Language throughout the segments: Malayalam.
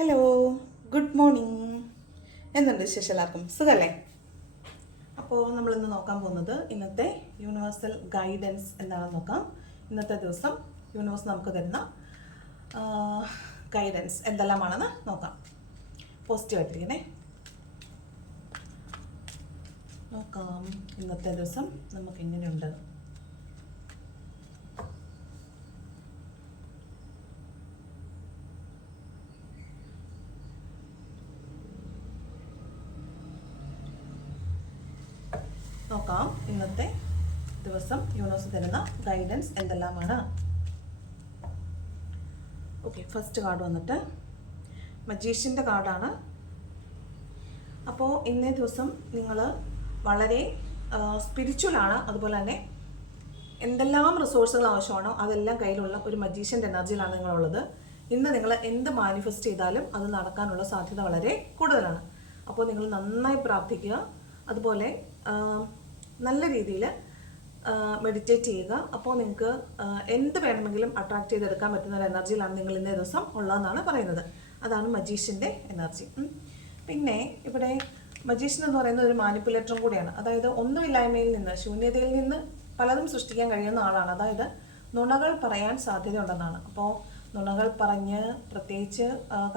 ഹലോ ഗുഡ് മോർണിംഗ് എന്തുണ്ട് വിശേഷം എല്ലാവർക്കും? സുഖല്ലേ? അപ്പോൾ നമ്മളിന്ന് നോക്കാൻ പോകുന്നത് ഇന്നത്തെ യൂണിവേഴ്സൽ ഗൈഡൻസ് എന്താണെന്ന് നോക്കാം. ഇന്നത്തെ ദിവസം യൂണിവേഴ്സ് നമുക്ക് തരുന്ന ഗൈഡൻസ് എന്തെല്ലാമാണെന്ന് നോക്കാം. പോസിറ്റീവായിട്ടിരിക്കണേ നോക്കാം. ഇന്നത്തെ ദിവസം നമുക്ക് എങ്ങനെയുണ്ട്? നോക്കാം. ഇന്നത്തെ ദിവസം യൂണോസ് തരുന്ന ഗൈഡൻസ് എന്തെല്ലാമാണ്? ഓക്കെ ഫസ്റ്റ് കാർഡ് വന്നിട്ട് മജീഷ്യന്റെ കാർഡാണ് അപ്പോൾ ഇന്നേ ദിവസം നിങ്ങൾ വളരെ സ്പിരിച്വലാണ് അതുപോലെ തന്നെ എന്തെല്ലാം റിസോഴ്സുകൾ ആവശ്യമാണോ അതെല്ലാം കയ്യിലുള്ള ഒരു മജീഷ്യന്റെ എനർജിയിലാണ് നിങ്ങളുള്ളത്. ഇന്ന് നിങ്ങൾ എന്ത് മാനിഫെസ്റ്റ് ചെയ്താലും അത് നടക്കാനുള്ള സാധ്യത വളരെ കൂടുതലാണ്. അപ്പോൾ നിങ്ങൾ നന്നായി പ്രാർത്ഥിക്കുക. അതുപോലെ നല്ല രീതിയിൽ മെഡിറ്റേറ്റ് ചെയ്യുക. അപ്പോൾ നിങ്ങൾക്ക് എന്ത് വേണമെങ്കിലും അട്രാക്ട് ചെയ്തെടുക്കാൻ പറ്റുന്ന ഒരു എനർജിയിലാണ് നിങ്ങൾ ഇന്നേ ദിവസം ഉള്ളതെന്നാണ് പറയുന്നത്. അതാണ് മജീഷ്യന്റെ എനർജി പിന്നെ ഇവിടെ മജീഷ്യൻ എന്ന് പറയുന്നത് ഒരു മാനിപ്പുലേറ്ററും കൂടിയാണ്. അതായത് ഒന്നുമില്ലായ്മയിൽ നിന്ന് ശൂന്യതയിൽ നിന്ന് പലതും സൃഷ്ടിക്കാൻ കഴിയുന്ന ആളാണ്. അതായത് നുണകൾ പറയാൻ സാധ്യതയുണ്ടെന്നാണ്. അപ്പോൾ നുണകൾ പറഞ്ഞ് പ്രത്യേകിച്ച്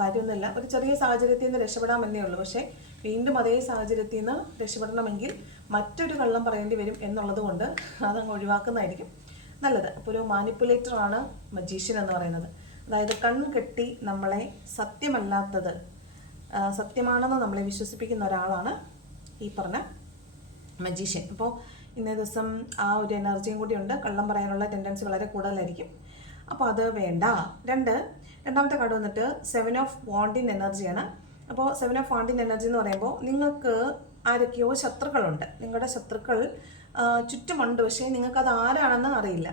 കാര്യമൊന്നുമില്ല. ഒരു ചെറിയ സാഹചര്യത്തിൽ നിന്ന് രക്ഷപ്പെടാമെന്നേ ഉള്ളൂ. പക്ഷേ വീണ്ടും അതേ സാഹചര്യത്തിൽ നിന്ന് രക്ഷപ്പെടണമെങ്കിൽ മറ്റൊരു കള്ളം പറയേണ്ടി വരും എന്നുള്ളത് കൊണ്ട് അതങ്ങ് ഒഴിവാക്കുന്നതായിരിക്കും നല്ലത്. അപ്പോൾ ഒരു മാനിപ്പുലേറ്ററാണ് മജീഷ്യൻ എന്ന് പറയുന്നത്. അതായത് കൺകെട്ടി നമ്മളെ സത്യമല്ലാത്തത് സത്യമാണെന്ന് നമ്മളെ വിശ്വസിപ്പിക്കുന്ന ഒരാളാണ് ഈ പറഞ്ഞ മജീഷ്യൻ അപ്പോൾ ഇന്നേ ദിവസം ആ ഒരു എനർജിയും കൂടി ഉണ്ട്. കള്ളം പറയാനുള്ള ടെൻഡൻസി വളരെ കൂടുതലായിരിക്കും. അപ്പോൾ അത് വേണ്ട. രണ്ട് രണ്ടാമത്തെ കാർഡ് വന്നിട്ട് സെവൻ ഓഫ് വാണ്ടിൻ എനർജിയാണ് അപ്പോൾ സെവൻ ഓഫ് വാണ്ടിൻ എനർജി എന്ന് പറയുമ്പോൾ നിങ്ങൾക്ക് ആരൊക്കെയോ ശത്രുക്കളുണ്ട്. നിങ്ങളുടെ ശത്രുക്കൾ ചുറ്റുമുണ്ട്. പക്ഷേ നിങ്ങൾക്കത് ആരാണെന്ന് അറിയില്ല.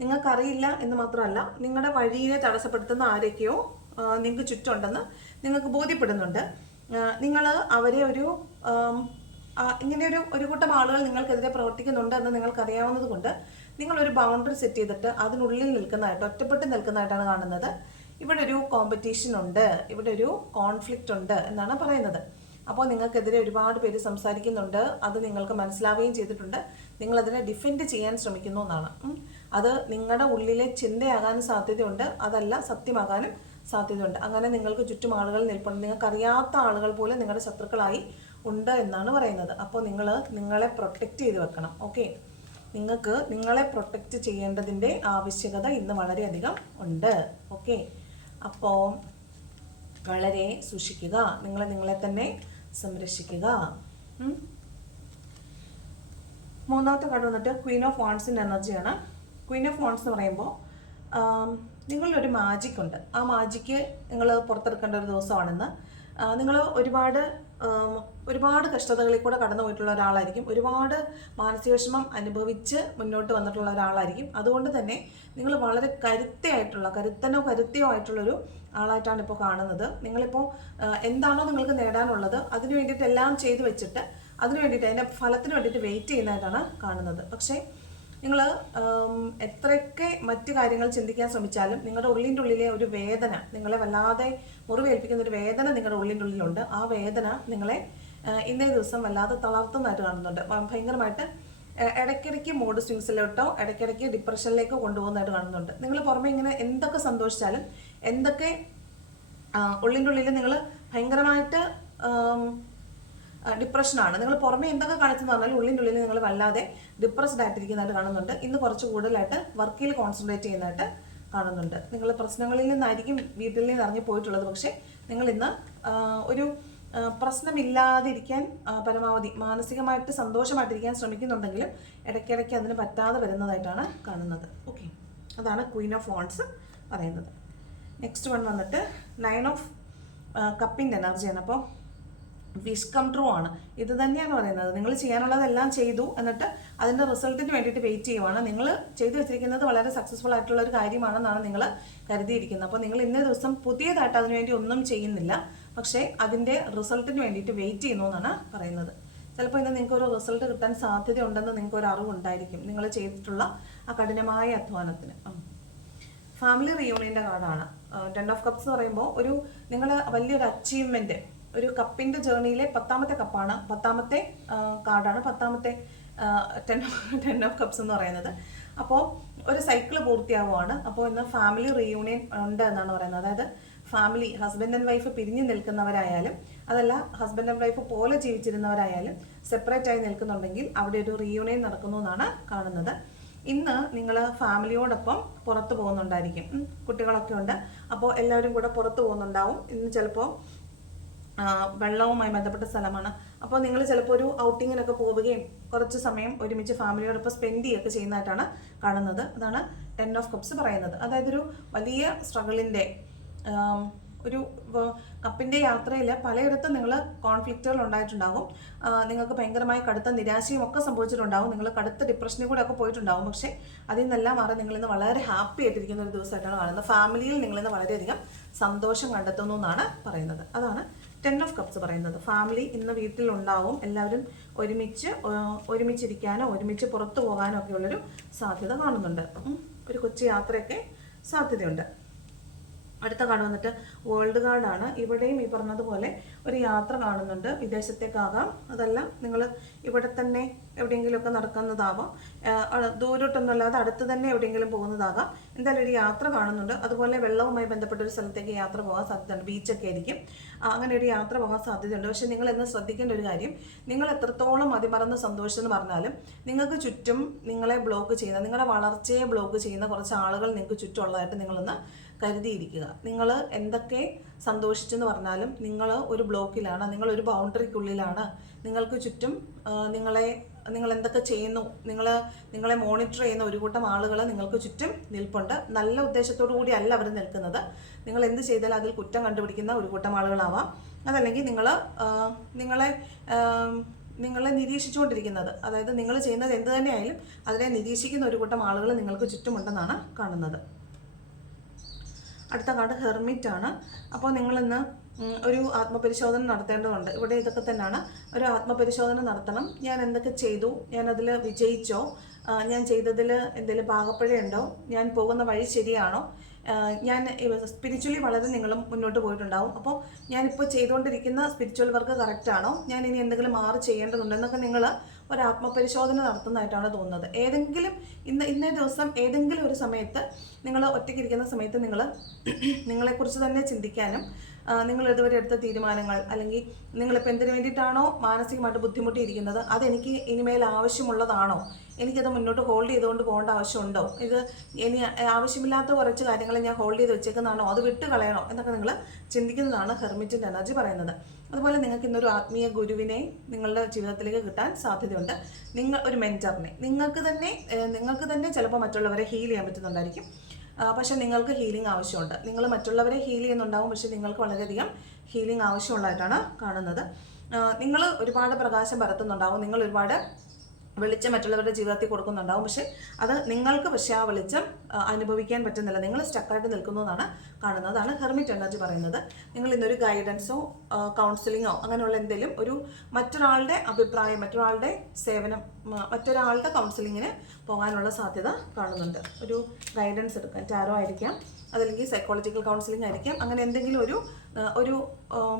നിങ്ങൾക്കറിയില്ല എന്ന് മാത്രമല്ല നിങ്ങളുടെ വഴിയെ തടസ്സപ്പെടുത്തുന്ന ആരൊക്കെയോ നിങ്ങൾക്ക് ചുറ്റുണ്ടെന്ന് നിങ്ങൾക്ക് ബോധ്യപ്പെടുന്നുണ്ട്. നിങ്ങൾ അവരെ ഒരു ഇങ്ങനെയൊരു ഇങ്ങനെ ഒരു ഒരു കൂട്ടം ആളുകൾ നിങ്ങൾക്കെതിരെ പ്രവർത്തിക്കുന്നുണ്ട് എന്ന് നിങ്ങൾക്കറിയാവുന്നത് കൊണ്ട് നിങ്ങളൊരു ബൗണ്ടറി സെറ്റ് ചെയ്തിട്ട് അതിനുള്ളിൽ നിൽക്കുന്നതായിട്ട് ഒറ്റപ്പെട്ട് നിൽക്കുന്നതായിട്ടാണ് കാണുന്നത്. ഇവിടെ ഒരു കോമ്പറ്റീഷൻ ഉണ്ട്. ഇവിടെ ഒരു കോൺഫ്ലിക്റ്റ് ഉണ്ട് എന്നാണ് പറയുന്നത്. അപ്പോൾ നിങ്ങൾക്കെതിരെ ഒരുപാട് പേര് സംസാരിക്കുന്നുണ്ട്. അത് നിങ്ങൾക്ക് മനസ്സിലാവുകയും ചെയ്തിട്ടുണ്ട്. നിങ്ങളതിനെ ഡിഫെൻഡ് ചെയ്യാൻ ശ്രമിക്കുന്നു എന്നാണ്. അത് നിങ്ങളുടെ ഉള്ളിലെ ചിന്തയാകാനും സാധ്യതയുണ്ട്. അതല്ല സത്യമാകാനും സാധ്യതയുണ്ട്. അങ്ങനെ നിങ്ങൾക്ക് ചുറ്റും ആളുകൾ നിൽപ്പുണ്ട്. നിങ്ങൾക്കറിയാത്ത ആളുകൾ പോലും നിങ്ങളുടെ ശത്രുക്കളായി ഉണ്ട് എന്നാണ് പറയുന്നത്. അപ്പോൾ നിങ്ങൾ നിങ്ങളെ പ്രൊട്ടക്റ്റ് ചെയ്ത് വെക്കണം. ഓക്കെ നിങ്ങൾക്ക് നിങ്ങളെ പ്രൊട്ടക്റ്റ് ചെയ്യേണ്ടതിന്റെ ആവശ്യകത ഇന്ന് വളരെയധികം ഉണ്ട്. ഓക്കെ അപ്പോൾ വളരെ സൂക്ഷിക്കുക. നിങ്ങളെ നിങ്ങളെ തന്നെ സംരക്ഷിക്കുക. മൂന്നാമത്തെ കാർഡ് വന്നിട്ട് ക്വീൻ ഓഫ് വാൺസിന്റെ എനർജിയാണ് ക്വീൻ ഓഫ് വോൺസ് എന്ന് പറയുമ്പോൾ നിങ്ങളിലൊരു മാജിക് ഉണ്ട്. ആ മാജിക്ക് നിങ്ങൾ പുറത്തെടുക്കേണ്ട ഒരു ദിവസമാണെന്ന്. നിങ്ങൾ ഒരുപാട് ഒരുപാട് കഷ്ടതകളിൽ കൂടെ കടന്നു പോയിട്ടുള്ള ഒരാളായിരിക്കും. ഒരുപാട് മാനസിക വിഷമം അനുഭവിച്ച് മുന്നോട്ട് വന്നിട്ടുള്ള ഒരാളായിരിക്കും. അതുകൊണ്ട് തന്നെ നിങ്ങൾ വളരെ കരുത്തയായിട്ടുള്ള കരുത്തനോ കരുത്തയോ ആയിട്ടുള്ളൊരു ആളായിട്ടാണ് ഇപ്പോൾ കാണുന്നത്. നിങ്ങളിപ്പോൾ എന്താണോ നിങ്ങൾക്ക് നേടാനുള്ളത് അതിന് വേണ്ടിയിട്ട് എല്ലാം ചെയ്തു വെച്ചിട്ട് അതിന് വേണ്ടിയിട്ട് അതിന്റെ ഫലത്തിന് വേണ്ടിയിട്ട് വെയിറ്റ് ചെയ്യുന്നതായിട്ടാണ് കാണുന്നത്. പക്ഷേ നിങ്ങൾ എത്രയൊക്കെ മറ്റു കാര്യങ്ങൾ ചിന്തിക്കാൻ ശ്രമിച്ചാലും നിങ്ങളുടെ ഉള്ളിന്റെ ഉള്ളിലെ ഒരു വേദന നിങ്ങളെ വല്ലാതെ മുറിവേൽപ്പിക്കുന്ന ഒരു വേദന നിങ്ങളുടെ ഉള്ളിന്റെ ഉള്ളിലുണ്ട്. ആ വേദന നിങ്ങളെ ഇന്നേ ദിവസം വല്ലാതെ തളർത്തുന്നതായിട്ട് കാണുന്നുണ്ട്. ഭയങ്കരമായിട്ട് ഇടയ്ക്കിടയ്ക്ക് മൂഡ് സ്വിങ്സിലോട്ടോ ഇടയ്ക്കിടയ്ക്ക് ഡിപ്രഷനിലേക്കോ കൊണ്ടുപോകുന്നതായിട്ട് കാണുന്നുണ്ട്. നിങ്ങൾ പുറമെ ഇങ്ങനെ എന്തൊക്കെ സന്തോഷിച്ചാലും എന്തൊക്കെ ഉള്ളിന്റെ ഉള്ളിൽ നിങ്ങൾ ഭയങ്കരമായിട്ട് ഡിപ്രഷനാണ് നിങ്ങൾ പുറമെ എന്തൊക്കെ കാണിച്ചെന്ന് പറഞ്ഞാൽ ഉള്ളിന്റെ ഉള്ളിൽ നിങ്ങൾ വല്ലാതെ ഡിപ്രസ്ഡ് ആയിട്ടിരിക്കുന്നതായിട്ട് കാണുന്നുണ്ട്. ഇന്ന് കുറച്ച് കൂടുതലായിട്ട് വർക്കിൽ കോൺസെൻട്രേറ്റ് ചെയ്യുന്നതായിട്ട് കാണുന്നുണ്ട്. നിങ്ങൾ പ്രശ്നങ്ങളിൽ നിന്നായിരിക്കും വീട്ടിൽ നിന്ന് ഇറങ്ങി പോയിട്ടുള്ളത്. പക്ഷേ നിങ്ങൾ ഇന്ന് ഒരു പ്രശ്നമില്ലാതിരിക്കാൻ പരമാവധി മാനസികമായിട്ട് സന്തോഷമായിട്ടിരിക്കാൻ ശ്രമിക്കുന്നുണ്ടെങ്കിലും ഇടയ്ക്കിടയ്ക്ക് അതിന് പറ്റാതെ വരുന്നതായിട്ടാണ് കാണുന്നത്. ഓക്കെ അതാണ് ക്വീൻ ഓഫ് ഓൺസ് പറയുന്നത്. നെക്സ്റ്റ് വൺ വന്നിട്ട് നയൻ ഓഫ് കപ്പിന്റെ എനർജിയാണ് അപ്പോൾ വിഷ് കം ട്രൂ ആണ്. ഇത് തന്നെയാണ് പറയുന്നത്. നിങ്ങൾ ചെയ്യാനുള്ളതെല്ലാം ചെയ്തു എന്നിട്ട് അതിന്റെ റിസൾട്ടിന് വേണ്ടിയിട്ട് വെയിറ്റ് ചെയ്യുവാണ്. നിങ്ങൾ ചെയ്തു വെച്ചിരിക്കുന്നത് വളരെ സക്സസ്ഫുൾ ആയിട്ടുള്ള ഒരു കാര്യമാണെന്നാണ് നിങ്ങൾ കരുതിയിരിക്കുന്നത്. അപ്പോൾ നിങ്ങൾ ഇന്നേ ദിവസം പുതിയതായിട്ട് അതിനുവേണ്ടി ഒന്നും ചെയ്യുന്നില്ല. പക്ഷേ അതിന്റെ റിസൾട്ടിന് വേണ്ടിയിട്ട് വെയിറ്റ് ചെയ്യുന്നു എന്നാണ് പറയുന്നത്. ചിലപ്പോൾ ഇന്ന് നിങ്ങൾക്ക് ഒരു റിസൾട്ട് കിട്ടാൻ സാധ്യത ഉണ്ടെന്ന് നിങ്ങൾക്ക് ഒരു അറിവുണ്ടായിരിക്കും. നിങ്ങൾ ചെയ്തിട്ടുള്ള ആ കഠിനമായ അധ്വാനത്തിന്. ഫാമിലി റിയൂണിയന്റെ കാർഡാണ് ടെൻ ഓഫ് കപ്സ് എന്ന് പറയുമ്പോൾ ഒരു നിങ്ങൾ വലിയൊരു അച്ചീവ്മെന്റ് ഒരു കപ്പിന്റെ ജേർണിയിലെ പത്താമത്തെ കപ്പാണ് പത്താമത്തെ കാർഡാണ്. പത്താമത്തെ ടെൻ ടെൻ ഓഫ് കപ്സ് എന്ന് പറയുന്നത്. അപ്പോൾ ഒരു സൈക്കിൾ പൂർത്തിയാവുകയാണ് അപ്പോൾ ഇന്ന് ഫാമിലി റീയൂണിയൻ ഉണ്ട് എന്നാണ് പറയുന്നത്. അതായത് ഫാമിലി ഹസ്ബൻഡ് ആൻഡ് വൈഫ് പിരിഞ്ഞു നിൽക്കുന്നവരായാലും അതല്ല ഹസ്ബൻഡ് ആൻഡ് വൈഫ് പോലെ ജീവിച്ചിരുന്നവരായാലും സെപ്പറേറ്റ് ആയി നിൽക്കുന്നുണ്ടെങ്കിൽ അവിടെ ഒരു റീയൂണിയൻ നടക്കുന്നു എന്നാണ് കാണുന്നത്. ഇന്ന് നിങ്ങൾ ഫാമിലിയോടൊപ്പം പുറത്തു പോകുന്നുണ്ടായിരിക്കും. കുട്ടികളൊക്കെ ഉണ്ട്. അപ്പോൾ എല്ലാവരും കൂടെ പുറത്തു പോകുന്നുണ്ടാവും. ഇന്ന് ചിലപ്പോൾ വെള്ളവുമായി ബന്ധപ്പെട്ട സ്ഥലമാണ്. അപ്പോൾ നിങ്ങൾ ചിലപ്പോൾ ഒരു ഔട്ടിങ്ങിനൊക്കെ പോവുകയും കുറച്ച് സമയം ഒരുമിച്ച് ഫാമിലിയോടൊപ്പം സ്പെൻഡ് ചെയ്യുകയൊക്കെ ചെയ്യുന്നതായിട്ടാണ് കാണുന്നത്. അതാണ് ടെൻ ഓഫ് കപ്സ് പറയുന്നത്. അതായത് ഒരു വലിയ സ്ട്രഗിളിന്റെ ഒരു കപ്പിന്റെ യാത്രയിൽ പലയിടത്തും നിങ്ങൾ കോൺഫ്ലിക്റ്റുകൾ ഉണ്ടായിട്ടുണ്ടാകും. നിങ്ങൾക്ക് ഭയങ്കരമായ കടുത്ത നിരാശയും ഒക്കെ സംഭവിച്ചിട്ടുണ്ടാകും. നിങ്ങൾ കടുത്ത ഡിപ്രഷനിൽ കൂടെ ഒക്കെ പോയിട്ടുണ്ടാകും. പക്ഷേ അതിൽ നിന്നെല്ലാം മാറി നിങ്ങളിന്ന് വളരെ ഹാപ്പി ആയിട്ടിരിക്കുന്ന ഒരു ദിവസമായിട്ടാണ് കാണുന്നത്. ഫാമിലിയിൽ നിങ്ങളിന്ന് വളരെയധികം സന്തോഷം കണ്ടെത്തുന്നു എന്നാണ് പറയുന്നത്. അതാണ് ടെൻ ഓഫ് കപ്സ് പറയുന്നത്. ഫാമിലി ഇന്ന് വീട്ടിലുണ്ടാവും. എല്ലാവരും ഒരുമിച്ച് ഒരുമിച്ചിരിക്കാനോ ഒരുമിച്ച് പുറത്തു പോകാനോ ഒക്കെയുള്ളൊരു സാധ്യത കാണുന്നുണ്ട്. ഒരു കൊച്ചു യാത്രയൊക്കെ സാധ്യതയുണ്ട്. അടുത്ത കാർഡ് വന്നിട്ട് വേൾഡ് കാർഡാണ് ഇവിടെയും ഈ പറഞ്ഞതുപോലെ ഒരു യാത്ര കാണുന്നുണ്ട്. വിദേശത്തേക്കാകാം. അതല്ല നിങ്ങൾ ഇവിടെ തന്നെ എവിടെയെങ്കിലുമൊക്കെ നടക്കുന്നതാവാം. ദൂരോട്ടൊന്നുമല്ലാതെ അടുത്ത് തന്നെ എവിടെയെങ്കിലും പോകുന്നതാകാം. എന്തായാലും ഒരു യാത്ര കാണുന്നുണ്ട്. അതുപോലെ വെള്ളവുമായി ബന്ധപ്പെട്ട ഒരു സ്ഥലത്തേക്ക് യാത്ര പോകാൻ സാധ്യതയുണ്ട്. ബീച്ചൊക്കെ ആയിരിക്കും. അങ്ങനെ ഒരു യാത്ര പോകാൻ സാധ്യതയുണ്ട്. പക്ഷേ നിങ്ങൾ എന്ന് ശ്രദ്ധിക്കേണ്ട ഒരു കാര്യം നിങ്ങൾ എത്രത്തോളം അതിമറന്ന് സന്തോഷം എന്ന് പറഞ്ഞാലും നിങ്ങൾക്ക് ചുറ്റും നിങ്ങളെ ബ്ലോക്ക് ചെയ്യുന്ന നിങ്ങളുടെ വളർച്ചയെ ബ്ലോക്ക് ചെയ്യുന്ന കുറച്ച് ആളുകൾ നിങ്ങൾക്ക് ചുറ്റുമുള്ളതായിട്ട് നിങ്ങളൊന്ന് കരുതിയിരിക്കുക. നിങ്ങൾ എന്തൊക്കെ സന്തോഷിച്ചെന്ന് പറഞ്ഞാലും നിങ്ങൾ ഒരു ബ്ലോക്കിലാണ് നിങ്ങൾ ഒരു ബൗണ്ടറിക്കുള്ളിലാണ്. നിങ്ങൾക്ക് ചുറ്റും നിങ്ങളെ നിങ്ങൾ എന്തൊക്കെ ചെയ്യുന്നു നിങ്ങൾ നിങ്ങളെ മോണിറ്റർ ചെയ്യുന്ന ഒരു കൂട്ടം ആളുകൾ നിങ്ങൾക്ക് ചുറ്റും നിൽപ്പുണ്ട്. നല്ല ഉദ്ദേശത്തോടു കൂടി അല്ല അവർ നിൽക്കുന്നത്. നിങ്ങൾ എന്ത് ചെയ്താലും അതിൽ കുറ്റം കണ്ടുപിടിക്കുന്ന ഒരു കൂട്ടം ആളുകളാവാം. അതല്ലെങ്കിൽ നിങ്ങൾ നിങ്ങളെ നിങ്ങളെ നിരീക്ഷിച്ചുകൊണ്ടിരിക്കുന്നത് അതായത് നിങ്ങൾ ചെയ്യുന്നത് എന്ത് തന്നെയായാലും അതിനെ നിരീക്ഷിക്കുന്ന ഒരു കൂട്ടം ആളുകൾ നിങ്ങൾക്ക് ചുറ്റുമുണ്ടെന്നാണ് കാണുന്നത്. അടുത്ത കാർഡ് ഹെർമിറ്റ് ആണ്. അപ്പോൾ നിങ്ങളിന്ന് ഒരു ആത്മപരിശോധന നടത്തേണ്ടതുണ്ട്. ഇവിടെ ഇതൊക്കെ തന്നെയാണ്. ഒരു ആത്മപരിശോധന നടത്തണം. ഞാൻ എന്തൊക്കെ ചെയ്തു? ഞാൻ അതിൽ വിജയിച്ചോ? ഞാൻ ചെയ്തതിൽ എന്തെങ്കിലും പാകപ്പഴയുണ്ടോ ഞാൻ പോകുന്ന വഴി ശരിയാണോ? ഞാൻ സ്പിരിച്വലി വളരെ നിങ്ങളും മുന്നോട്ട് പോയിട്ടുണ്ടാവും. അപ്പോൾ ഞാനിപ്പോൾ ചെയ്തുകൊണ്ടിരിക്കുന്ന സ്പിരിച്വൽ വർക്ക് കറക്റ്റാണോ ഞാൻ ഇനി എന്തെങ്കിലും മാറി ചെയ്യേണ്ടതുണ്ടോ എന്നൊക്കെ നിങ്ങൾ ഒരു ആത്മപരിശോധന നടത്തുന്നതായിട്ടാണ് തോന്നുന്നത്. ഏതെങ്കിലും ഇന്ന് ഇന്നേ ദിവസം ഏതെങ്കിലും ഒരു സമയത്ത് നിങ്ങൾ ഒറ്റയ്ക്കിരിക്കുന്ന സമയത്ത് നിങ്ങൾ നിങ്ങളെക്കുറിച്ച് തന്നെ ചിന്തിക്കാനും നിങ്ങൾ ഇതുവരെ എടുത്ത തീരുമാനങ്ങൾ അല്ലെങ്കിൽ നിങ്ങളിപ്പോൾ എന്തിനു വേണ്ടിയിട്ടാണോ മാനസികമായിട്ട് ബുദ്ധിമുട്ടിയിരിക്കുന്നത്? അതെനിക്ക് ഇനിമേൽ ആവശ്യമുള്ളതാണോ? എനിക്കത് മുന്നോട്ട് ഹോൾഡ് ചെയ്തുകൊണ്ട് പോകേണ്ട ആവശ്യമുണ്ടോ? ഇത് ഇനി ആവശ്യമില്ലാത്ത കുറച്ച് കാര്യങ്ങൾ ഞാൻ ഹോൾഡ് ചെയ്ത് വെച്ചേക്കുന്നതാണോ? അത് വിട്ട് കളയണോ എന്നൊക്കെ നിങ്ങൾ ചിന്തിക്കുന്നതാണ് ഹെർമിറ്റിന്റെ എനർജി പറയുന്നത്. അതുപോലെ നിങ്ങൾക്ക് ഇന്നൊരു ആത്മീയ ഗുരുവിനെ നിങ്ങളുടെ ജീവിതത്തിലേക്ക് കിട്ടാൻ സാധ്യതയുണ്ട്. നിങ്ങൾ ഒരു മെന്ററിനെ നിങ്ങൾക്ക് തന്നെ നിങ്ങൾക്ക് തന്നെ ചിലപ്പോൾ മറ്റുള്ളവരെ ഹീൽ ചെയ്യാൻ പറ്റുന്നുണ്ടായിരിക്കും. പക്ഷേ നിങ്ങൾക്ക് ഹീലിംഗ് ആവശ്യമുണ്ട്. നിങ്ങൾ മറ്റുള്ളവരെ ഹീൽ ചെയ്യുന്നുണ്ടാവും പക്ഷേ നിങ്ങൾക്ക് വളരെയധികം ഹീലിംഗ് ആവശ്യമുള്ളതായിട്ടാണ് കാണുന്നത്. നിങ്ങൾ ഒരുപാട് പ്രകാശം പരത്തുന്നുണ്ടാവും. നിങ്ങൾ ഒരുപാട് വെളിച്ചം മറ്റുള്ളവരുടെ ജീവിതത്തിൽ കൊടുക്കുന്നുണ്ടാവും. പക്ഷേ അത് നിങ്ങൾക്ക് പക്ഷേ ആ വെളിച്ചം അനുഭവിക്കാൻ പറ്റുന്നില്ല. നിങ്ങൾ സ്റ്റക്കായിട്ട് നിൽക്കുന്നു എന്നാണ് കാണുന്നത്. അതാണ് ഹെർമിറ്റ് എനർജി പറയുന്നത്. നിങ്ങൾ ഇന്നൊരു ഗൈഡൻസോ കൗൺസിലിങ്ങോ അങ്ങനെയുള്ള എന്തെങ്കിലും ഒരു മറ്റൊരാളുടെ അഭിപ്രായം മറ്റൊരാളുടെ സേവനം മറ്റൊരാളുടെ കൗൺസിലിങ്ങിന് പോകാനുള്ള സാധ്യത കാണുന്നുണ്ട്. ഒരു ഗൈഡൻസ് എടുക്കാൻ ടാരോ ആയിരിക്കാം അതല്ലെങ്കിൽ സൈക്കോളജിക്കൽ കൗൺസിലിംഗ് ആയിരിക്കാം അങ്ങനെ എന്തെങ്കിലും ഒരു ഒരു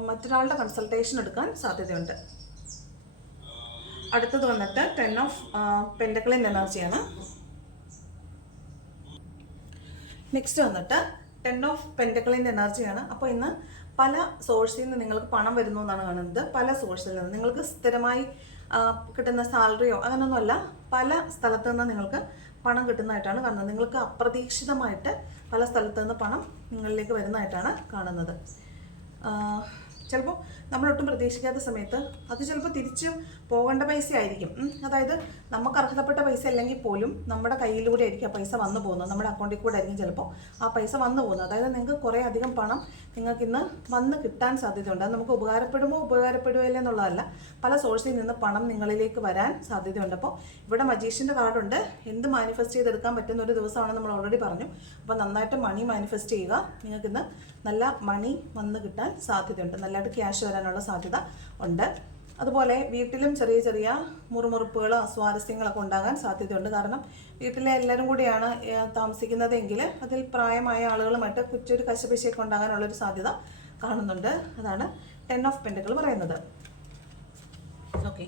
മറ്റൊരാളുടെ കൺസൾട്ടേഷൻ എടുക്കാൻ സാധ്യതയുണ്ട്. അടുത്തത് വന്നിട്ട് ടെൻ ഓഫ് പെൻഡക്ലിൻ എനർജിയാണ് നെക്സ്റ്റ് വന്നിട്ട് ടെൻ ഓഫ് പെൻഡക്ലിന്റെ എനർജിയാണ് അപ്പോൾ ഇന്ന് പല സോഴ്സിൽ നിന്ന് നിങ്ങൾക്ക് പണം വരുന്നു എന്നാണ് കാണുന്നത്. പല സോഴ്സിൽ നിന്ന്. നിങ്ങൾക്ക് സ്ഥിരമായി കിട്ടുന്ന സാലറിയോ അങ്ങനെയൊന്നുമല്ല പല സ്ഥലത്തു നിന്ന് നിങ്ങൾക്ക് പണം കിട്ടുന്നതായിട്ടാണ് കാണുന്നത്. നിങ്ങൾക്ക് അപ്രതീക്ഷിതമായിട്ട് പല സ്ഥലത്തു നിന്ന് പണം നിങ്ങളിലേക്ക് വരുന്നതായിട്ടാണ് കാണുന്നത്. ചിലപ്പോൾ നമ്മളൊട്ടും പ്രതീക്ഷിക്കാത്ത സമയത്ത് അത് ചിലപ്പോൾ തിരിച്ച് പോകേണ്ട പൈസ ആയിരിക്കും അതായത് നമുക്ക് അർഹതപ്പെട്ട പൈസ അല്ലെങ്കിൽ പോലും നമ്മുടെ കയ്യിലൂടെ ആയിരിക്കും ആ പൈസ വന്നു പോകുന്നത്. നമ്മുടെ അക്കൗണ്ടിൽ കൂടെ ആയിരിക്കും ചിലപ്പോൾ ആ പൈസ വന്നു പോകുന്നത്. അതായത് നിങ്ങൾക്ക് കുറേ അധികം പണം നിങ്ങൾക്ക് ഇന്ന് വന്ന് കിട്ടാൻ സാധ്യതയുണ്ട്. അത് നമുക്ക് ഉപകാരപ്പെടുമോ ഉപകാരപ്പെടുകയില്ല എന്നുള്ളതല്ല. പല സോഴ്സിൽ നിന്ന് പണം നിങ്ങളിലേക്ക് വരാൻ സാധ്യതയുണ്ട്. അപ്പോൾ ഇവിടെ മജീഷ്യന്റെ കാർഡുണ്ട് എന്ത് മാനിഫെസ്റ്റ് ചെയ്തെടുക്കാൻ പറ്റുന്ന ഒരു ദിവസമാണ് നമ്മൾ ഓൾറെഡി പറഞ്ഞു. അപ്പോൾ നന്നായിട്ട് മണി മാനിഫെസ്റ്റ് ചെയ്യുക. നിങ്ങൾക്ക് ഇന്ന് നല്ല മണി വന്ന് കിട്ടാൻ സാധ്യതയുണ്ട്. നല്ലതായിട്ട് ക്യാഷ് വരാനുള്ള സാധ്യത ഉണ്ട്. അതുപോലെ വീട്ടിലും ചെറിയ ചെറിയ മുറുമുറുപ്പുകൾ അസ്വാരസ്യങ്ങളൊക്കെ ഉണ്ടാകാൻ സാധ്യതയുണ്ട്. കാരണം വീട്ടിലെ എല്ലാവരും കൂടിയാണ് താമസിക്കുന്നതെങ്കിൽ അതിൽ പ്രായമായ ആളുകളുമായിട്ട് കുറ്റൊരു കശപിശയൊക്കെ ഉണ്ടാകാനുള്ളൊരു സാധ്യത കാണുന്നുണ്ട്. അതാണ് ടെൻ ഓഫ് പെൻഡുകൾ പറയുന്നത്. ഓക്കെ.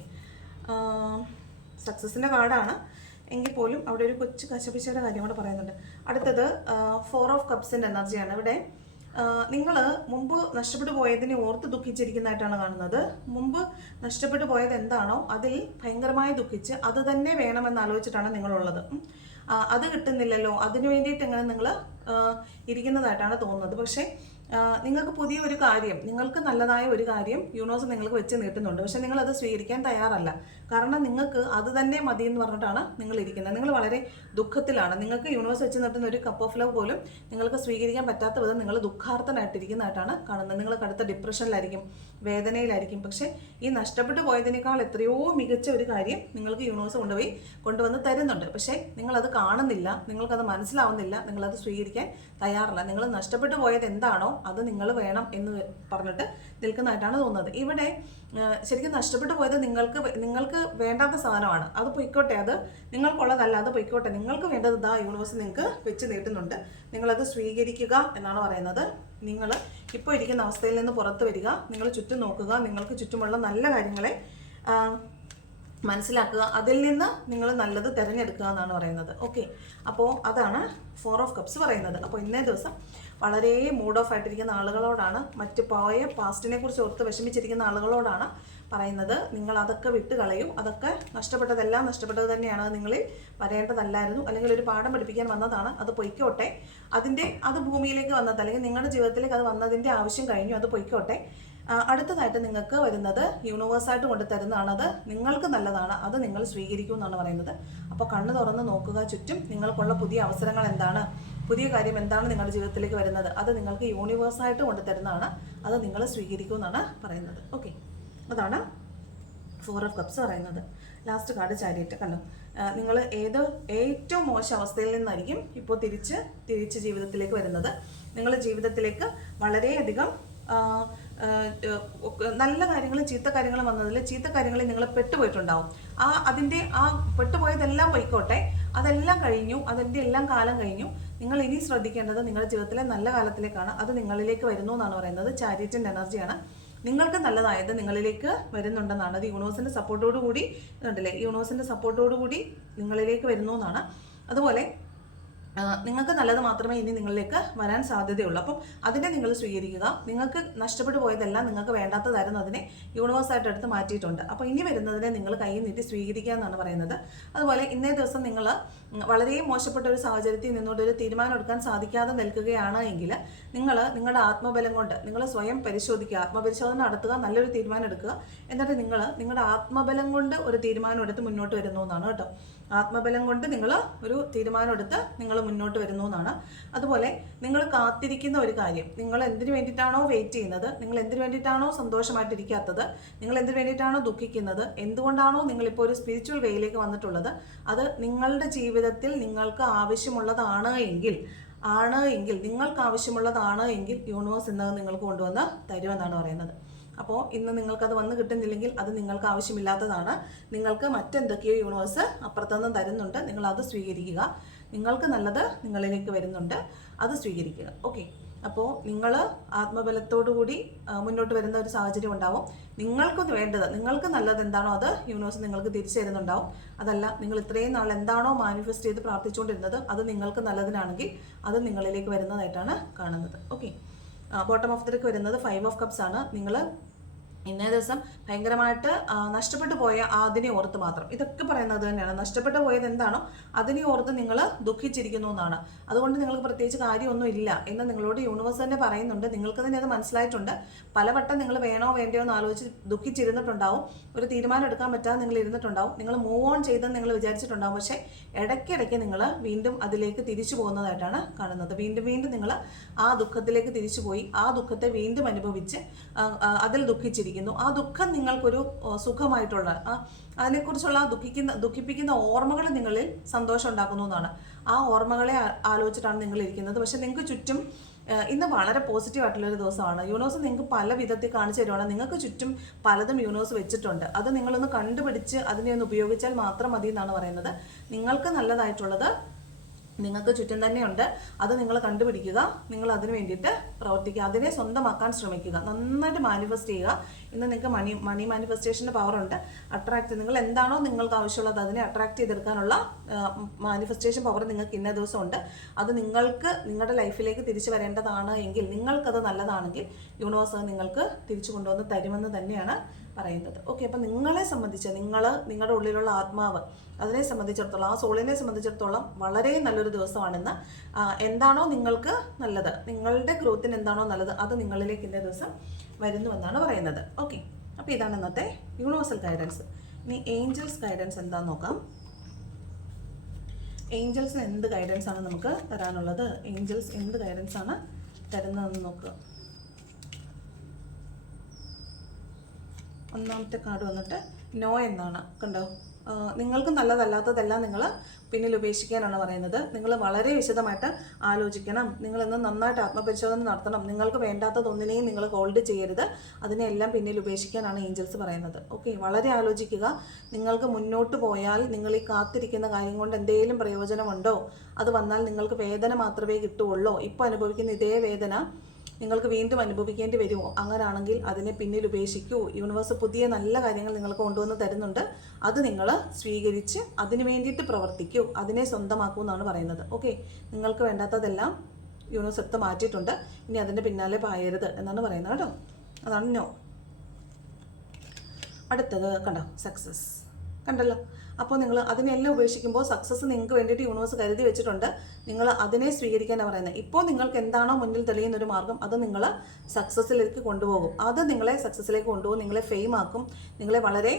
സക്സസിന്റെ കാർഡാണ്. എങ്കിൽ പോലും അവിടെ ഒരു കൊച്ചു കശപിശയുടെ കാര്യം കൂടെ പറയുന്നുണ്ട്. അടുത്തത് ഫോർ ഓഫ് കപ്സിന്റെ എനർജിയാണ്. ഇവിടെ നിങ്ങൾ മുമ്പ് നഷ്ടപ്പെട്ടു പോയതിനെ ഓർത്ത് ദുഃഖിച്ചിരിക്കുന്നതായിട്ടാണ് കാണുന്നത്. മുമ്പ് നഷ്ടപ്പെട്ടു പോയത് എന്താണോ അതിൽ ഭയങ്കരമായി ദുഃഖിച്ച് അത് തന്നെ വേണമെന്ന് ആലോചിച്ചിട്ടാണ് നിങ്ങളുള്ളത്. അത് കിട്ടുന്നില്ലല്ലോ. അതിനു വേണ്ടിയിട്ട് എങ്ങനെ നിങ്ങൾ ഇരിക്കുന്നതായിട്ടാണ് തോന്നുന്നത്. പക്ഷേ നിങ്ങൾക്ക് പുതിയ ഒരു കാര്യം നിങ്ങൾക്ക് നല്ലതായ ഒരു കാര്യം യൂണിവേഴ്സ് നിങ്ങൾക്ക് വെച്ച് നീട്ടുന്നുണ്ട്. പക്ഷെ നിങ്ങൾ അത് സ്വീകരിക്കാൻ തയ്യാറല്ല. കാരണം നിങ്ങൾക്ക് അത് തന്നെ മതി എന്ന് പറഞ്ഞിട്ടാണ് നിങ്ങൾ ഇരിക്കുന്നത്. നിങ്ങൾ വളരെ ദുഃഖത്തിലാണ്. നിങ്ങൾക്ക് യൂണിവേഴ്സ് വെച്ച് നീട്ടുന്ന ഒരു കപ്പ് ഓഫ് ലവ് പോലും നിങ്ങൾക്ക് സ്വീകരിക്കാൻ പറ്റാത്ത വിധം നിങ്ങൾ ദുഃഖാർത്ഥനായിട്ടിരിക്കുന്നതായിട്ടാണ് കാണുന്നത്. നിങ്ങൾ കടുത്ത ഡിപ്രഷനിലായിരിക്കും വേദനയിലായിരിക്കും. പക്ഷേ ഈ നഷ്ടപ്പെട്ടു പോയതിനേക്കാൾ എത്രയോ മികച്ച ഒരു കാര്യം നിങ്ങൾക്ക് യൂണിവേഴ്സ് കൊണ്ടുപോയി കൊണ്ടുവന്ന് തരുന്നുണ്ട്. പക്ഷേ നിങ്ങളത് കാണുന്നില്ല നിങ്ങൾക്കത് മനസ്സിലാവുന്നില്ല നിങ്ങളത് സ്വീകരിക്കാൻ തയ്യാറല്ല. നിങ്ങൾ നഷ്ടപ്പെട്ടു പോയത് എന്താണോ അത് നിങ്ങൾ വേണം എന്ന് പറഞ്ഞിട്ട് നിൽക്കുന്നതായിട്ടാണ് തോന്നുന്നത്. ഇവിടെ ശരിക്കും നഷ്ടപ്പെട്ടു പോയത് നിങ്ങൾക്ക് നിങ്ങൾക്ക് വേണ്ടാത്ത സാധനമാണ്. അത് പൊയ്ക്കോട്ടെ അത് നിങ്ങൾക്കുള്ളതല്ല അത് പൊയ്ക്കോട്ടെ. നിങ്ങൾക്ക് വേണ്ടത് ഇതാ യൂണിവേഴ്സ് നിങ്ങൾക്ക് വെച്ച് നീട്ടുന്നുണ്ട്. നിങ്ങളത് സ്വീകരിക്കുക എന്നാണ് പറയുന്നത്. നിങ്ങൾ ഇപ്പോൾ ഇരിക്കുന്ന അവസ്ഥയിൽ നിന്ന് പുറത്ത് വരിക നിങ്ങൾ ചുറ്റും നോക്കുക നിങ്ങൾക്ക് ചുറ്റുമുള്ള നല്ല കാര്യങ്ങളെ മനസ്സിലാക്കുക. അതിൽ നിന്ന് നിങ്ങൾ നല്ലത് തിരഞ്ഞെടുക്കുക എന്നാണ് പറയുന്നത്. ഓക്കെ അപ്പോൾ അതാണ് ഫോർ ഓഫ് കപ്സ് പറയുന്നത്. അപ്പോൾ ഇന്നേ ദിവസം വളരെ മൂഡ് ഓഫ് ആയിട്ടിരിക്കുന്ന ആളുകളോടാണ് മറ്റ് പോയ പാസ്റ്റിനെ കുറിച്ച് ഓർത്ത് വിഷമിച്ചിരിക്കുന്ന ആളുകളോടാണ് പറയുന്നത്. നിങ്ങൾ അതൊക്കെ വിട്ട് കളയൂ. അതൊക്കെ നഷ്ടപ്പെട്ടതെല്ലാം നഷ്ടപ്പെട്ടത് തന്നെയാണ്. നിങ്ങളിൽ വരേണ്ടതല്ലായിരുന്നു. അല്ലെങ്കിൽ ഒരു പാഠം പഠിപ്പിക്കാൻ വന്നതാണ്. അത് പൊയ്ക്കോട്ടെ. അതിന്റെ അത് ഭൂമിയിലേക്ക് വന്നത് അല്ലെങ്കിൽ നിങ്ങളുടെ ജീവിതത്തിലേക്ക് അത് വന്നതിന്റെ ആവശ്യം കഴിഞ്ഞു. അത് പൊയ്ക്കോട്ടെ. അടുത്തതായിട്ട് നിങ്ങൾക്ക് വരുന്നത് യൂണിവേഴ്സായിട്ട് കൊണ്ട് തരുന്നതാണത്. നിങ്ങൾക്ക് നല്ലതാണ്. അത് നിങ്ങൾ സ്വീകരിക്കും എന്നാണ് പറയുന്നത്. അപ്പോൾ കണ്ണ് തുറന്ന് നോക്കുക ചുറ്റും നിങ്ങൾക്കുള്ള പുതിയ അവസരങ്ങൾ എന്താണ്? പുതിയ കാര്യം എന്താണ് നിങ്ങളുടെ ജീവിതത്തിലേക്ക് വരുന്നത്? അത് നിങ്ങൾക്ക് യൂണിവേഴ്സായിട്ട് കൊണ്ട് തരുന്നതാണ്. അത് നിങ്ങൾ സ്വീകരിക്കും എന്നാണ് പറയുന്നത്. ഓക്കെ അതാണ് ഫോർ ഓഫ് കപ്സ് പറയുന്നത്. ലാസ്റ്റ് കാർഡ് ചാരിയിട്ട് കണ്ടു? നിങ്ങൾ ഏത് ഏറ്റവും മോശം അവസ്ഥയിൽ നിന്നായിരിക്കും ഇപ്പോൾ തിരിച്ച് തിരിച്ച് ജീവിതത്തിലേക്ക് വരുന്നത്. നിങ്ങളുടെ ജീവിതത്തിലേക്ക് വളരെയധികം നല്ല കാര്യങ്ങളും ചീത്ത കാര്യങ്ങളും വന്നതിൽ ചീത്ത കാര്യങ്ങളിൽ നിങ്ങൾ പെട്ടുപോയിട്ടുണ്ടാവും. ആ അതിന്റെ ആ പെട്ടുപോയതെല്ലാം പോയിക്കോട്ടെ. അതെല്ലാം കഴിഞ്ഞു. അതിന്റെ എല്ലാം കാലം കഴിഞ്ഞു. നിങ്ങൾ ഇനി ശ്രദ്ധിക്കേണ്ടത് നിങ്ങളുടെ ജീവിതത്തിലെ നല്ല കാലത്തിലേക്കാണ്. അത് നിങ്ങളിലേക്ക് വരുന്നു എന്നാണ് പറയുന്നത്. ചാരിറ്റിന്റെ എനർജിയാണ്. നിങ്ങൾക്ക് നല്ലതായത് നിങ്ങളിലേക്ക് വരുന്നുണ്ടെന്നാണ്. അത് യൂണിവേഴ്സിന്റെ സപ്പോർട്ടോടു കൂടി ഉണ്ടല്ലേ യൂണിവേഴ്സിന്റെ സപ്പോർട്ടോടു കൂടി നിങ്ങളിലേക്ക് വരുന്നു എന്നാണ്. അതുപോലെ നിങ്ങൾക്ക് നല്ലത് മാത്രമേ ഇനി നിങ്ങളിലേക്ക് വരാൻ സാധ്യതയുള്ളൂ. അപ്പം അതിനെ നിങ്ങൾ സ്വീകരിക്കുക. നിങ്ങൾക്ക് നഷ്ടപ്പെട്ടു പോയതെല്ലാം നിങ്ങൾക്ക് വേണ്ടാത്തതായിരുന്നു അതിനെ യൂണിവേഴ്സായിട്ട് എടുത്ത് മാറ്റിയിട്ടുണ്ട്. അപ്പോൾ ഇനി വരുന്നതിനെ നിങ്ങൾ കൈ നീട്ടി സ്വീകരിക്കുക എന്നാണ് പറയുന്നത്. അതുപോലെ ഇന്നേ ദിവസം നിങ്ങൾ വളരെ മോശപ്പെട്ട ഒരു സാഹചര്യത്തിൽ നിന്നുകൊണ്ട് ഒരു തീരുമാനം എടുക്കാൻ സാധിക്കാതെ നിൽക്കുകയാണ് എങ്കിൽ നിങ്ങൾ നിങ്ങളുടെ ആത്മബലം കൊണ്ട് നിങ്ങൾ സ്വയം പരിശോധിക്കുക. ആത്മപരിശോധന നടത്തുക നല്ലൊരു തീരുമാനം എടുക്കുക. എന്നിട്ട് നിങ്ങൾ നിങ്ങളുടെ ആത്മബലം കൊണ്ട് ഒരു തീരുമാനം എടുത്ത് മുന്നോട്ട് വരുന്നു എന്നാണ് കേട്ടോ. ആത്മബലം കൊണ്ട് നിങ്ങൾ ഒരു തീരുമാനം എടുത്ത് നിങ്ങൾ മുന്നോട്ട് വരുന്നു എന്നാണ് അതുപോലെ നിങ്ങൾ കാത്തിരിക്കുന്ന ഒരു കാര്യം. നിങ്ങൾ എന്തിനു വേണ്ടിയിട്ടാണോ വെയിറ്റ് ചെയ്യുന്നത്? നിങ്ങൾ എന്തിനു വേണ്ടിയിട്ടാണോ സന്തോഷമായിട്ടിരിക്കാത്തത്? നിങ്ങൾ എന്തിനു വേണ്ടിയിട്ടാണോ ദുഃഖിക്കുന്നത്? എന്തുകൊണ്ടാണോ നിങ്ങളിപ്പോൾ ഒരു സ്പിരിച്വൽ വേയിലേക്ക് വന്നിട്ടുള്ളത്? അത് നിങ്ങളുടെ ജീവിതത്തിൽ നിങ്ങൾക്ക് ആവശ്യമുള്ളതാണ് എങ്കിൽ ആണ് എങ്കിൽ നിങ്ങൾക്ക് ആവശ്യമുള്ളതാണ് എങ്കിൽ യൂണിവേഴ്സ് ഇന്നത് നിങ്ങൾക്ക് കൊണ്ടുവന്ന് തരുമെന്നാണ് പറയുന്നത്. അപ്പോൾ ഇന്ന് നിങ്ങൾക്കത് വന്ന് കിട്ടുന്നില്ലെങ്കിൽ അത് നിങ്ങൾക്ക് ആവശ്യമില്ലാത്തതാണ്. നിങ്ങൾക്ക് മറ്റെന്തൊക്കെയോ യൂണിവേഴ്സ് അപ്പുറത്തുനിന്ന് തരുന്നുണ്ട്. നിങ്ങൾ അത് സ്വീകരിക്കുക. നിങ്ങൾക്ക് നല്ലത് നിങ്ങളിലേക്ക് വരുന്നുണ്ട്. അത് സ്വീകരിക്കുക. ഓക്കെ അപ്പോൾ നിങ്ങൾ ആത്മബലത്തോടു കൂടി മുന്നോട്ട് വരുന്ന ഒരു സാഹചര്യം ഉണ്ടാവും. നിങ്ങൾക്ക് വേണ്ടത് നിങ്ങൾക്ക് നല്ലത് എന്താണോ അത് യൂണിവേഴ്സ് നിങ്ങൾക്ക് തിരിച്ചു തരുന്നുണ്ടാവും. അതല്ല നിങ്ങൾ ഇത്രയും നാൾ എന്താണോ മാനിഫെസ്റ്റ് ചെയ്ത് പ്രാർത്ഥിച്ചുകൊണ്ടിരുന്നത് അത് നിങ്ങൾക്ക് നല്ലതിനാണെങ്കിൽ അത് നിങ്ങളിലേക്ക് വരുന്നതായിട്ടാണ് കാണുന്നത്. ഓക്കെ ബോട്ടം ഓഫ് ദർക്ക് വരുന്നത് ഫൈവ് ഓഫ് കപ്സ് ആണ്. നിങ്ങൾ ഇന്നേ ദിവസം ഭയങ്കരമായിട്ട് നഷ്ടപ്പെട്ടു പോയ അതിനെ ഓർത്ത് മാത്രം. ഇതൊക്കെ പറയുന്നത് തന്നെയാണ്. നഷ്ടപ്പെട്ടു പോയത് എന്താണോ അതിനെ ഓർത്ത് നിങ്ങൾ ദുഃഖിച്ചിരിക്കുന്നു എന്നാണ്. അതുകൊണ്ട് നിങ്ങൾക്ക് പ്രത്യേകിച്ച് കാര്യമൊന്നും ഇല്ല എന്ന് നിങ്ങളോട് യൂണിവേഴ്സ് തന്നെ പറയുന്നുണ്ട്. നിങ്ങൾക്ക് തന്നെ അത് മനസ്സിലായിട്ടുണ്ട്. പലവട്ടം നിങ്ങൾ വേണോ വേണ്ടയോ എന്ന് ആലോചിച്ച് ദുഃഖിച്ചിരുന്നിട്ടുണ്ടാവും. ഒരു തീരുമാനം എടുക്കാൻ പറ്റാതെ നിങ്ങൾ ഇരുന്നിട്ടുണ്ടാവും. നിങ്ങൾ മൂവ് ഓൺ ചെയ്തെന്ന് നിങ്ങൾ വിചാരിച്ചിട്ടുണ്ടാവും. പക്ഷേ ഇടയ്ക്കിടയ്ക്ക് നിങ്ങൾ വീണ്ടും അതിലേക്ക് തിരിച്ചു പോകുന്നതായിട്ടാണ് കാണുന്നത്. വീണ്ടും വീണ്ടും നിങ്ങൾ ആ ദുഃഖത്തിലേക്ക് തിരിച്ചു പോയി. ആ ദുഃഖത്തെ വീണ്ടും അനുഭവിച്ച് അതിൽ അതിൽ ദുഃഖിച്ചിരിക്കുന്നു ആ ദുഃഖം നിങ്ങൾക്കൊരു സുഖമായിട്ടുള്ള ആ, അതിനെക്കുറിച്ചുള്ള ദുഃഖിക്കുന്ന ദുഃഖിപ്പിക്കുന്ന ഓർമ്മകൾ നിങ്ങളിൽ സന്തോഷം ഉണ്ടാക്കുന്നു എന്നാണ്. ആ ഓർമ്മകളെ ആലോചിച്ചിട്ടാണ് നിങ്ങൾ ഇരിക്കുന്നത്. പക്ഷെ നിങ്ങൾക്ക് ചുറ്റും ഇന്ന് വളരെ പോസിറ്റീവ് ആയിട്ടുള്ള ഒരു ദിവസമാണ്. യൂണിവേഴ്സ് നിങ്ങൾക്ക് പല വിധത്തിൽ കാണിച്ചു തരുവാണ്. നിങ്ങൾക്ക് ചുറ്റും പലതും യൂണിവേഴ്സ് വെച്ചിട്ടുണ്ട്. അത് നിങ്ങളൊന്ന് കണ്ടുപിടിച്ച് അതിനെ ഒന്ന് ഉപയോഗിച്ചാൽ മാത്രം മതി എന്നാണ് പറയുന്നത്. നിങ്ങൾക്ക് നല്ലതായിട്ടുള്ളത് നിങ്ങൾക്ക് ചുറ്റും തന്നെയുണ്ട്. അത് നിങ്ങൾ കണ്ടുപിടിക്കുക. നിങ്ങൾ അതിന് വേണ്ടിയിട്ട് പ്രവർത്തിക്കുക. അതിനെ സ്വന്തമാക്കാൻ ശ്രമിക്കുക. നന്നായിട്ട് മാനിഫെസ്റ്റ് ചെയ്യുക. ഇന്ന് നിങ്ങൾക്ക് മണി മണി മാനിഫെസ്റ്റേഷന്റെ പവർ ഉണ്ട്. അട്രാക്ട് നിങ്ങൾ എന്താണോ നിങ്ങൾക്ക് ആവശ്യമുള്ളത് അതിനെ അട്രാക്ട് ചെയ്തെടുക്കാനുള്ള മാനിഫെസ്റ്റേഷൻ പവർ നിങ്ങൾക്ക് ഇന്ന ദിവസം ഉണ്ട് അത് നിങ്ങൾക്ക് നിങ്ങളുടെ ലൈഫിലേക്ക് തിരിച്ചു വരേണ്ടതാണ് എങ്കിൽ നിങ്ങൾക്കത് നല്ലതാണെങ്കിൽ യൂണിവേഴ്സ് അത് നിങ്ങൾക്ക് തിരിച്ചു കൊണ്ടുവന്ന് തരുമെന്ന് തന്നെയാണ് പറയുന്നത്. ഓക്കെ അപ്പം നിങ്ങളെ സംബന്ധിച്ച് നിങ്ങൾ നിങ്ങളുടെ ഉള്ളിലുള്ള ആത്മാവ് അതിനെ സംബന്ധിച്ചിടത്തോളം ആ സോളിനെ സംബന്ധിച്ചിടത്തോളം വളരെ നല്ലൊരു ദിവസമാണെന്ന് എന്താണോ നിങ്ങൾക്ക് നല്ലത് നിങ്ങളുടെ ഗ്രോത്തിന് എന്താണോ നല്ലത് അത് നിങ്ങളിലേക്ക് ഇന്നേ ദിവസം വരുന്നുവെന്നാണ് പറയുന്നത്. ഓക്കെ അപ്പോൾ ഇതാണ് ഇന്നത്തെ യൂണിവേഴ്സൽ ഗൈഡൻസ് ഇനി ഏഞ്ചൽസ് ഗൈഡൻസ് എന്താണെന്ന് നോക്കാം. ഏഞ്ചൽസിന് എന്ത് ഗൈഡൻസ് ആണ് നമുക്ക് തരാനുള്ളത്? ഏഞ്ചൽസ് എന്ത് ഗൈഡൻസ് ആണ് തരുന്നതെന്ന് നോക്കുക. ഒന്നാമത്തെ കാർഡ് വന്നിട്ട് നോ എന്നാണ്. കണ്ടോ? നിങ്ങൾക്ക് നല്ലതല്ലാത്തതെല്ലാം നിങ്ങൾ പിന്നിൽ ഉപേക്ഷിക്കാനാണ് പറയുന്നത്. നിങ്ങൾ വളരെ വിശദമായിട്ട് ആലോചിക്കണം. നിങ്ങൾ ഇന്ന് നന്നായിട്ട് ആത്മപരിശോധന നടത്തണം. നിങ്ങൾക്ക് വേണ്ടാത്തതൊന്നിനെയും നിങ്ങൾ ഹോൾഡ് ചെയ്യരുത്. അതിനെല്ലാം പിന്നിൽ ഉപേക്ഷിക്കാനാണ് ഏഞ്ചൽസ് പറയുന്നത്. ഓക്കെ വളരെ ആലോചിക്കുക. നിങ്ങൾക്ക് മുന്നോട്ട് പോയാൽ നിങ്ങൾ ഈ കാത്തിരിക്കുന്ന കാര്യം കൊണ്ട് എന്തെങ്കിലും പ്രയോജനമുണ്ടോ? അത് വന്നാൽ നിങ്ങൾക്ക് വേദന മാത്രമേ കിട്ടുകയുള്ളൂ. ഇപ്പോൾ അനുഭവിക്കുന്ന ഇതേ വേദന നിങ്ങൾക്ക് വീണ്ടും അനുഭവിക്കേണ്ടി വരുമോ? അങ്ങനാണെങ്കിൽ അതിനെ പിന്നിൽ ഉപേക്ഷിക്കൂ. യൂണിവേഴ്സ് പുതിയ നല്ല കാര്യങ്ങൾ നിങ്ങൾക്ക് കൊണ്ടുവന്ന് തരുന്നുണ്ട്. അത് നിങ്ങൾ സ്വീകരിച്ച് അതിന് വേണ്ടിയിട്ട് പ്രവർത്തിക്കൂ. അതിനെ സ്വന്തമാക്കൂ എന്നാണ് പറയുന്നത്. ഓക്കെ? നിങ്ങൾക്ക് വേണ്ടാത്തതെല്ലാം യൂണിവേഴ്സ് എടുത്ത് മാറ്റിയിട്ടുണ്ട്. ഇനി അതിന്റെ പിന്നാലെ പായരുത് എന്നാണ് പറയുന്നത് കേട്ടോ. അതാണ് നോ. അടുത്തത് കണ്ടോ? സക്സസ്. കണ്ടല്ലോ? അപ്പോൾ നിങ്ങൾ അതിനെല്ലാം ഉപേക്ഷിക്കുമ്പോൾ സക്സസ് നിങ്ങൾക്ക് വേണ്ടിയിട്ട് യൂണിവേഴ്സ് കരുതി വെച്ചിട്ടുണ്ട്. നിങ്ങൾ അതിനെ സ്വീകരിക്കാനാണ് പറയുന്നത്. ഇപ്പോൾ നിങ്ങൾക്ക് എന്താണോ മുന്നിൽ തെളിയുന്ന ഒരു മാർഗം അത് നിങ്ങൾ സക്സസ്സിലേക്ക് കൊണ്ടുപോകും. അത് നിങ്ങളെ സക്സസ്സിലേക്ക് കൊണ്ടുപോകും നിങ്ങളെ ഫെയിം ആക്കും നിങ്ങളെ വളരെ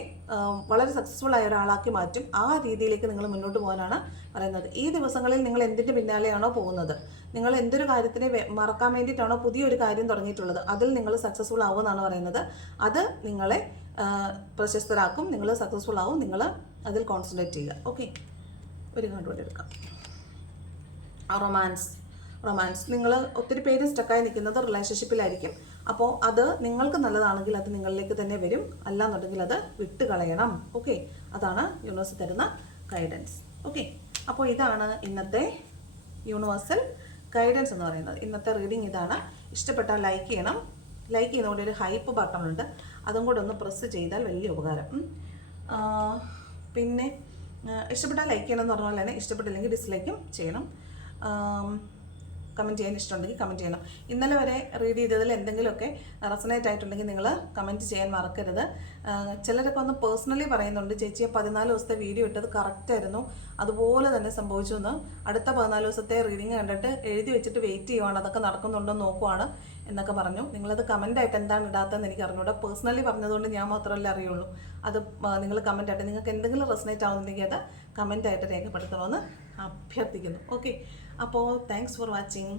വളരെ സക്സസ്ഫുൾ ആയ ഒരാളാക്കി മാറ്റും. ആ രീതിയിലേക്ക് നിങ്ങൾ മുന്നോട്ട് പോകാനാണ് പറയുന്നത്. ഈ ദിവസങ്ങളിൽ നിങ്ങൾ എന്തിന്റെ പിന്നാലെയാണോ പോകുന്നത്? നിങ്ങൾ എന്തൊരു കാര്യത്തിനെ മറക്കാൻ വേണ്ടിയിട്ടാണോ പുതിയൊരു കാര്യം തുടങ്ങിയിട്ടുള്ളത്? അതിൽ നിങ്ങൾ സക്സസ്ഫുൾ ആവുമെന്നാണ് പറയുന്നത്. അത് നിങ്ങളെ പ്രശസ്തരാക്കും. നിങ്ങൾ സക്സസ്ഫുൾ ആവും. നിങ്ങൾ അതിൽ കോൺസെൻട്രേറ്റ് ചെയ്യുക. ഓക്കെ ഒരു കണ്ട് കൂടെ എടുക്കാം. റൊമാൻസ് റൊമാൻസ് നിങ്ങൾ ഒത്തിരി പേര് സ്റ്റക്കായി നിൽക്കുന്നത് റിലേഷൻഷിപ്പിലായിരിക്കും അപ്പോൾ അത് നിങ്ങൾക്ക് നല്ലതാണെങ്കിൽ അത് നിങ്ങളിലേക്ക് തന്നെ വരും. അല്ലാന്നുണ്ടെങ്കിൽ അത് വിട്ടുകളയണം. ഓക്കെ അതാണ് യൂണിവേഴ്സ് തരുന്ന ഗൈഡൻസ് ഓക്കെ അപ്പോൾ ഇതാണ് ഇന്നത്തെ യൂണിവേഴ്സൽ ഗൈഡൻസ് എന്ന് പറയുന്നത്. ഇന്നത്തെ റീഡിങ് ഇതാണ്. ഇഷ്ടപ്പെട്ടാൽ ലൈക്ക് ചെയ്യണം. ലൈക്ക് ചെയ്യുന്നതുകൊണ്ട് ഒരു ഹൈപ്പ് ബട്ടൺ ഉണ്ട് അതും കൂടെ ഒന്ന് പ്രസ് ചെയ്താൽ വലിയ ഉപകാരം. പിന്നെ ഇഷ്ടപ്പെട്ടാൽ ലൈക്ക് ചെയ്യണം എന്ന് പറഞ്ഞ പോലെ തന്നെ ഇഷ്ടപ്പെട്ടില്ലെങ്കിൽ ഡിസ്ലൈക്കും ചെയ്യണം. കമന്റ് ചെയ്യാൻ ഇഷ്ടമുണ്ടെങ്കിൽ കമന്റ് ചെയ്യണം. ഇന്നലെ വരെ റീഡ് ചെയ്തതിൽ എന്തെങ്കിലുമൊക്കെ റെസനേറ്റ് ആയിട്ടുണ്ടെങ്കിൽ നിങ്ങൾ കമന്റ് ചെയ്യാൻ മറക്കരുത്. ചിലരൊക്കെ ഒന്ന് പേഴ്സണലി പറയുന്നുണ്ട് ചേച്ചിയെ പതിനാല് ദിവസത്തെ വീഡിയോ ഇട്ടത് കറക്റ്റായിരുന്നു അതുപോലെ തന്നെ സംഭവിച്ചു എന്ന്. അടുത്ത പതിനാല് ദിവസത്തെ റീഡിങ് കണ്ടിട്ട് എഴുതി വെച്ചിട്ട് വെയിറ്റ് ചെയ്യുവാണ്. അതൊക്കെ നടക്കുന്നുണ്ടോ നോക്കുവാണ് എന്നൊക്കെ പറഞ്ഞു. നിങ്ങളത് കമന്റ് ആയിട്ട് എന്താണ് ഇടാത്തതെന്ന് എനിക്ക് അറിഞ്ഞൂടെ. പേഴ്സണലി പറഞ്ഞതുകൊണ്ട് ഞാൻ മാത്രമല്ല അറിയുള്ളൂ. അത് നിങ്ങൾ കമന്റ് ആയിട്ട് നിങ്ങൾക്ക് എന്തെങ്കിലും റെസനേറ്റ് ആവുന്നുണ്ടെങ്കിൽ അത് കമന്റ് ആയിട്ട് രേഖപ്പെടുത്തണമെന്ന് അഭ്യർത്ഥിക്കുന്നു. ഓക്കെ അപ്പോൾ താങ്ക്സ് ഫോർ വാച്ചിങ്